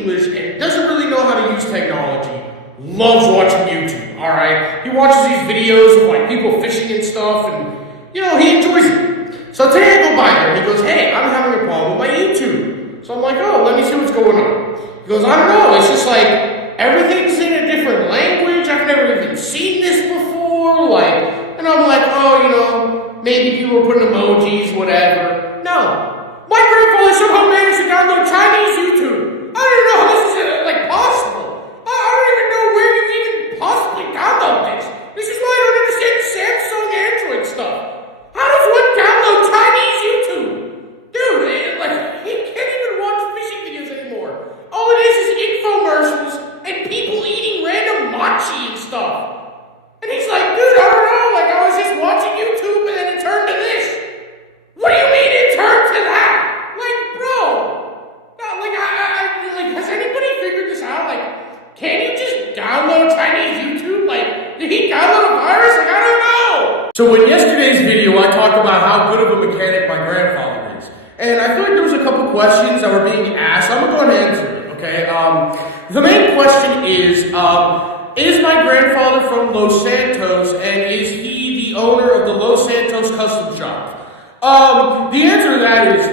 English and doesn't really know how to use technology loves watching YouTube, alright? He watches these videos of like people fishing and stuff and, you know, he enjoys it. So today I go by there and he goes, hey, I'm having a problem with my YouTube. So I'm like, oh, let me see what's going on. He goes, I don't know, it's just like everything's in a different language. I've never even seen this before. Like, and I'm like, oh, you know, maybe people are putting emojis, whatever. No. My grandfather somehow managed to download Chinese YouTube. I don't even know how this is like possible. I don't even know where you even possibly download this. This is why I don't understand Samsung Android stuff. How does one download Chinese YouTube? Dude, he can't even watch fishing videos anymore. All it is infomercials and people eating random mochi and stuff. And he's like, dude, I don't know, like I was just watching YouTube and then it turned to this. What do you mean it turned to that? Like, bro, has anybody figured this out? Like, can you just download Chinese YouTube? Like, did he download a virus? Like, I don't know. So in yesterday's video, I talked about how good of a mechanic my grandfather is. And I feel like there was a couple questions that were being asked. I'm gonna go ahead and answer it, okay? The main question is my grandfather from Los Santos, and is he the owner of the Los Santos Custom Shop? The answer to that is,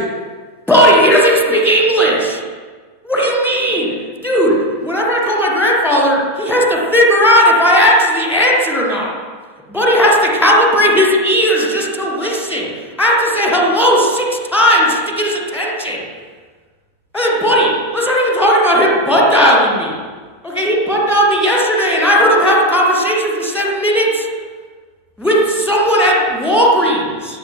buddy, he doesn't speak English! What do you mean? Dude, whenever I call my grandfather, he has to figure out if I actually answered or not. Buddy has to calibrate his ears just to listen. I have to say hello 6 times just to get his attention. And then, buddy, let's not even talk about him butt dialing me. Okay, he butt dialed me yesterday and I heard him have a conversation for 7 minutes with someone at Walgreens.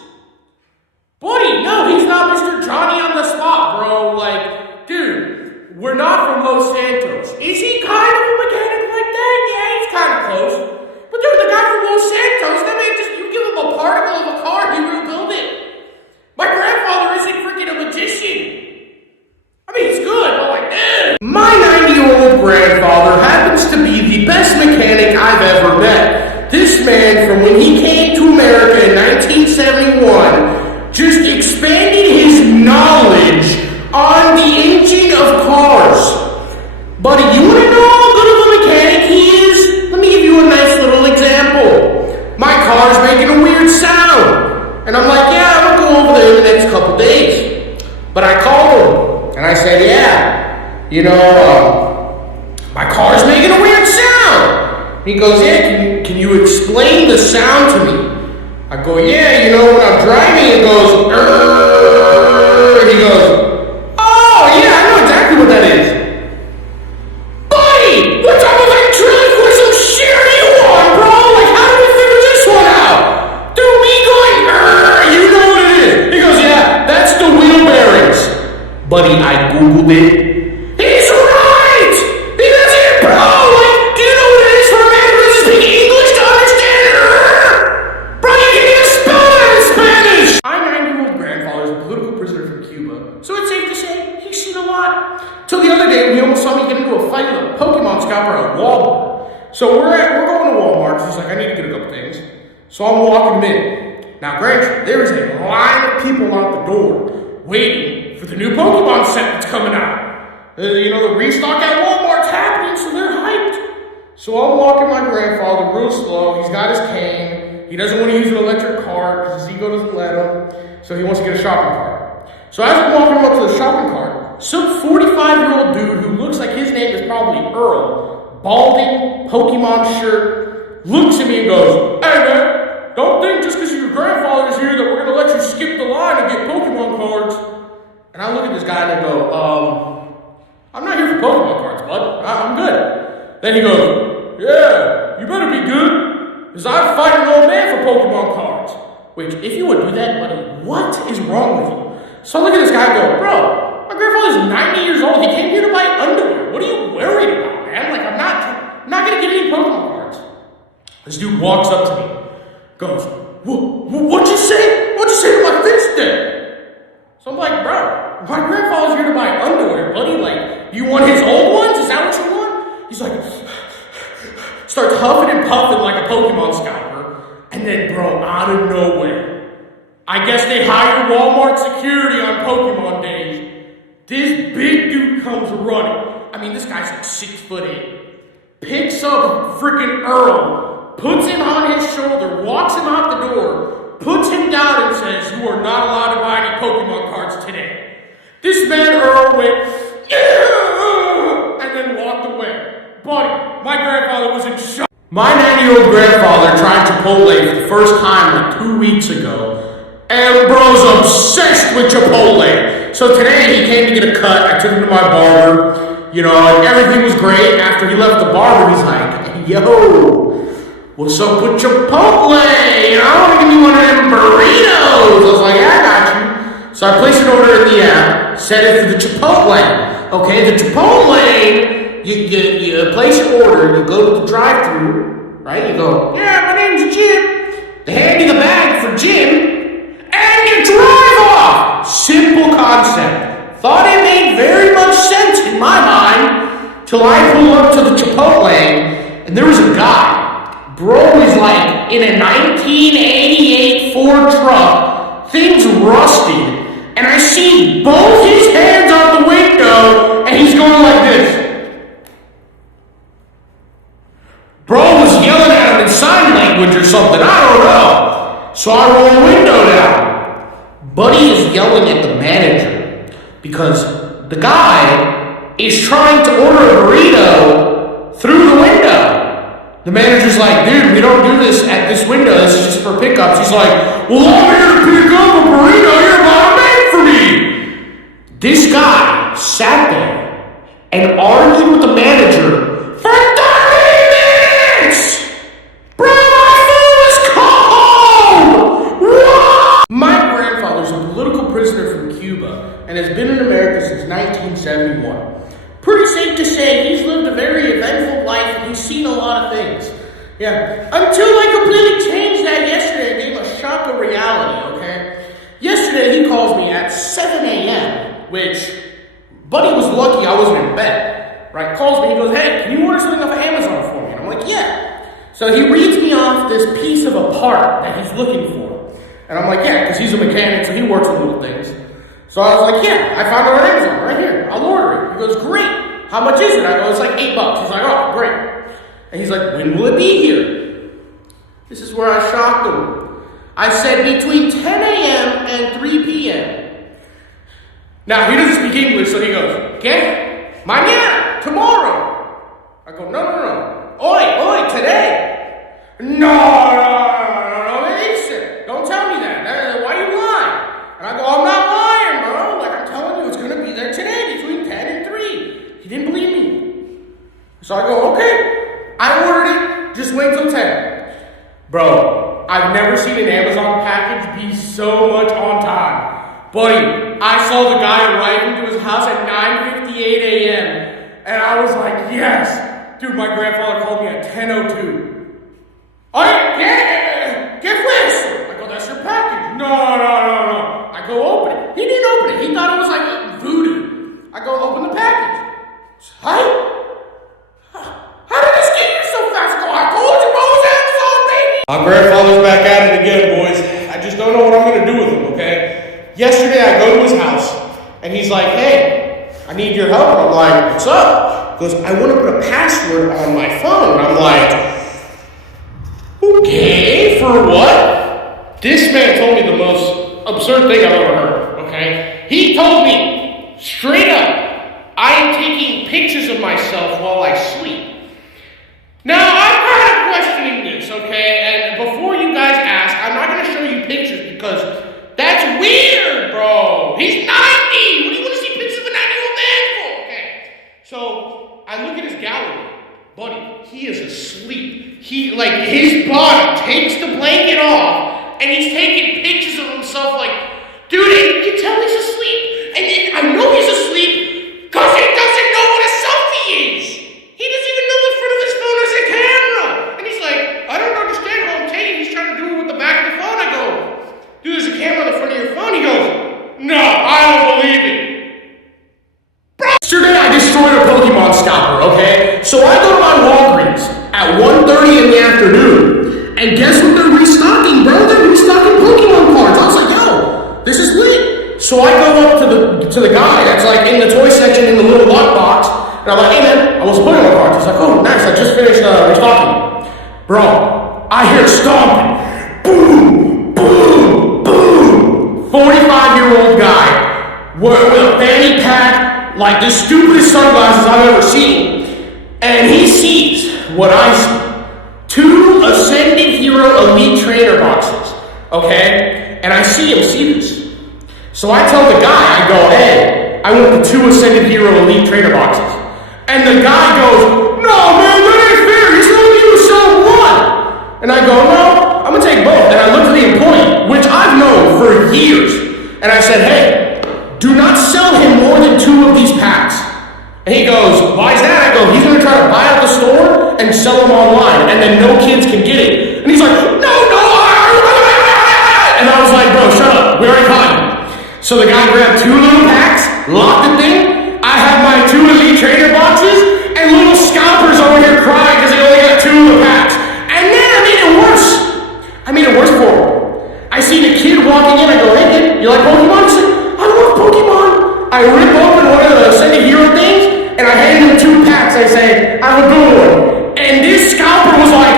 Buddy, no, he's not Mr. Johnny on the spot, bro. Like, dude, we're not from Los Santos. Is he kind of a mechanic like that? Yeah, he's kind of close. But dude, the guy from Los Santos, that man you give him a particle of a car, he will build it. My grandfather isn't freaking a magician. I mean, he's good, but like, dude. My 90-year-old grandfather happens to be the best mechanic I've ever met. This man, from when he came to America in 1971, just expanded his knowledge on the engine of cars. Buddy, you want to know how good of a mechanic he is? Let me give you a nice little example. My car's making a weird sound. And I'm like, yeah, I'm going to go over there in the next couple days. But I called him, and I said, yeah, you know, my car's making a weird sound. He goes, yeah, can you explain the sound to me? I go, yeah, you know, when I'm driving, it goes, he goes, oh, yeah, I know exactly what that is. Buddy, what type of ventriloquism shit are you on, bro? Like, how did we figure this one out? Dude, me going, you know what it is. He goes, yeah, that's the wheel bearings. Buddy, I Googled it. He's right! He doesn't, bro! Like, do you know what it is for a man who doesn't speak English to understand it? Bro, you can even spell it in Spanish! My 90-year-old grandfather is a political prisoner from Cuba, so it's safe to say he's seen a lot. Till the other day when he almost saw me get into a fight with a Pokemon scalper at Walmart. So we're going to Walmart, so he's like, I need to get a couple things. So I'm walking him in. Now granted, there is a line of people out the door waiting for the new Pokemon set that's coming out. You know, the restock at Walmart's happening, so they're hyped. So I'm walking my grandfather real slow. He's got his cane. He doesn't want to use an electric cart because his ego doesn't let him. So he wants to get a shopping cart. So as I'm walking up to the shopping cart, some 45-year-old dude who looks like his name is probably Earl, balding, Pokemon shirt, looks at me and goes, hey man, don't think just because your grandfather's here that we're going to let you skip the line and get Pokemon cards. And I look at this guy and I go, I'm not here for Pokemon cards, bud. I'm good. Then he goes, yeah, you better be good, because I'm fighting an old man for Pokemon cards. Which, if you would do that, buddy, what is wrong with you? So I look at this guy and go, bro, my grandfather's 90 years old. He came here to buy underwear. What are you worried about, man? Like, I'm not going to get any Pokemon cards. This dude walks up to me, goes, what'd you say? What'd you say to my fist then? So I'm like, bro, my grandfather's here to buy underwear, buddy. Like, you want his old ones? Is that what you want? He's like, starts huffing and puffing like a Pokemon scalper. And then, bro, out of nowhere, I guess they hire Walmart security on Pokemon days. This big dude comes running. I mean, this guy's like 6'8". Picks up freaking Earl, puts him on his shoulder, walks him out the door, puts him down and says, "You are not allowed to buy any Pokemon cards today." This man, Earl, went, "Yeah!" and then walked away. Buddy, my grandfather was in shock. My 90-year-old grandfather tried Chipotle for the first time like 2 weeks ago, and bro's obsessed with Chipotle. So today he came to get a cut. I took him to my barber. And everything was great. After he left the barber, he's like, "Yo, what's up with Chipotle? I want to give you one of them burritos." I was like, "Yeah, I got you." So I placed an order in the app, set it for the Chipotle. Okay, the Chipotle, you place your order, you go to the drive-thru, right? You go, "Yeah, my name's Jim." They hand you the bag for Jim, and you drive off. Simple concept. Thought it made very much sense in my mind till I pull up to the Chipotle and there was a guy. Bro was like in a 1988 Ford truck, things rusted, and I see both his hands out the window and he's going like this. Bro was yelling at him in sign language or something, I don't know. So I roll the window down. Buddy is yelling at the manager because the guy is trying to order a burrito through the window. The manager's like, "Dude, we don't do this at this window. This is just for pickups." He's like, "Well, I'm here to pick up a burrito you're about to make for me." This guy sat there and argued with the manager for 30 minutes! Bro, my food is cold! What? My grandfather's a political prisoner from Cuba and has been in America since 1971. Pretty safe to say he's lived a very eventful life and he's seen a lot of things. Yeah, until I completely changed that yesterday and gave a shock of reality, okay? Yesterday he calls me at 7 a.m., which, buddy was lucky I wasn't in bed, right? Calls me, he goes, "Hey, can you order something off of Amazon for me?" And I'm like, "Yeah." So he reads me off this piece of a part that he's looking for. And I'm like, "Yeah," because he's a mechanic, so he works with little things. So I was like, "Yeah, I found it on Amazon, right here. I'll order it." He goes, "Great. How much is it?" I go, "It's like $8. He's like, "Oh, great." And he's like, "When will it be here?" This is where I shocked him. I said between 10 a.m. and 3 p.m. Now, he doesn't speak English, so he goes, "¿Qué? Mañana, tomorrow." I go, no. Hoy, today. No, listen. Don't tell me that. Why are you lying? And I go, "I'm not lying, bro. Like, I'm telling you, it's going to be there today between 10 and 3. He didn't believe me. So I go, "Okay." I ordered it. Just wait till 10. Bro, I've never seen an Amazon package be so much on time. Buddy, I saw the guy arriving to his house at 9:58 a.m. And I was like, yes. Dude, my grandfather called me at 10:02. ¿Qué fue eso? I go, "That's your package." No. I go, "Open it." He didn't open it. He thought it was like voodoo. I go, "Open the package." Hi? How did this get here so fast? I go, "I told you, bro, it's Amazon, baby." My grandfather's back at it again, boys. I just don't know what I'm going to do with him, okay? Yesterday, I go to his house, and he's like, "Hey, I need your help." And I'm like, "What's up?" He goes, "I want to put a password on my phone." And I'm like, "Okay, for what?" This man told me the most absurd thing I've ever heard, okay? He told me, straight up, I am taking pictures of myself while I sleep. Now, I'm kind of questioning this, okay? And before you guys ask, I'm not going to show you pictures because that's weird, bro. He's 90. What do you want to see pictures of a 90-year-old man for? Okay. So I look at his gallery. Buddy, he is asleep. His body takes the blanket off and he's taking pictures of himself like, dude, you can tell he's asleep. And I know he's asleep because he doesn't know what a selfie is. He doesn't even know the front of his phone is a camera. And he's like, "I don't understand how I'm taking." He's trying to do it with the back of the phone. I go, "Dude, there's a camera on the front of your phone." He goes, "No, I don't believe it." Bro, yesterday I destroyed a Pokemon scalper, okay? So I go to my Walgreens at 1:30 in the afternoon. And guess what they're restocking, bro? They're restocking Pokemon cards. I was like, "Yo, this is lit." So I go up to the guy that's like in the toy section in the little lock box. And I'm like, hey man, I was putting on cards. He's like, oh, nice, I just finished restocking. Bro, I hear stomping. Boom, boom, boom. 45-year-old guy with a fanny pack, like the stupidest sunglasses I've ever seen. And he sees what I see. 2 Ascended Hero Elite Trainer boxes, okay? And I see him see this. So I tell the guy, I go, hey, I want the 2 Ascended Hero Elite Trainer boxes. And the guy goes, no man, that ain't fair, you're supposed to sell 1. And I go, no, I'm gonna take both. And I looked at the employee, which I've known for years. And I said, hey, do not sell him more than 2 of these packs. And he goes, why is that? I go, he's going to try to buy out the store and sell them online, and then no kids can get it. And he's like, no. And I was like, bro, shut up. We already caught you. So the guy grabbed 2 little packs, locked the thing. I have my 2 Elite Trainer boxes, and little scalpers over here crying because they only got 2 of the packs. And then I made it worse. I made it worse for him. I see the kid walking in. I go, hey kid, you like Pokemon? He's like, I love Pokemon. I rip open one of the Ascended Hero things, and I hand him 2 packs. I say, I have a good one. And this scalper was like,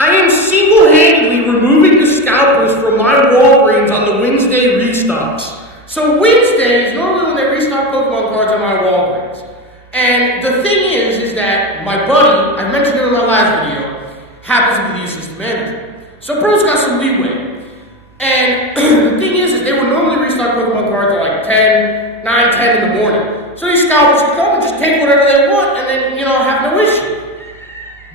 I am single-handedly removing the scalpers from my Walgreens on the Wednesday restocks. So Wednesday is normally when they restock Pokemon cards on my Walgreens. And the thing is that my buddy, I mentioned it in my last video, happens to be the assistant manager. So bro's got some leeway. And the thing is they would normally restock Pokemon cards at like 9, 10 in the morning. So these scalpers can come and just take whatever they want and then, have no issue.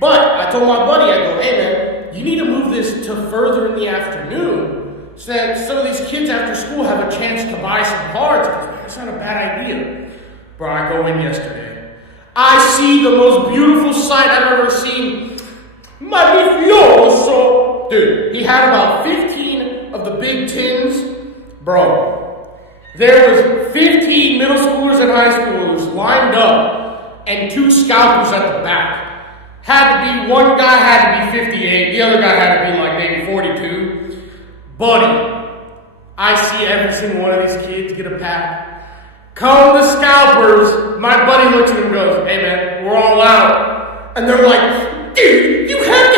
But I told my buddy, I go, hey man, you need to move this to further in the afternoon so that some of these kids after school have a chance to buy some cards. That's not a bad idea. Bro, I go in yesterday. I see the most beautiful sight I've ever seen. Magnificioso. Dude, he had about 15 of the big tins. Bro, there was 15 middle schoolers and high schoolers lined up and 2 scalpers at the back. One guy had to be 58, the other guy had to be like maybe 42. Buddy, I see every single one of these kids get a pack. Come the scalpers, my buddy looks at him and goes, hey man, we're all out. And they're like, dude, you have to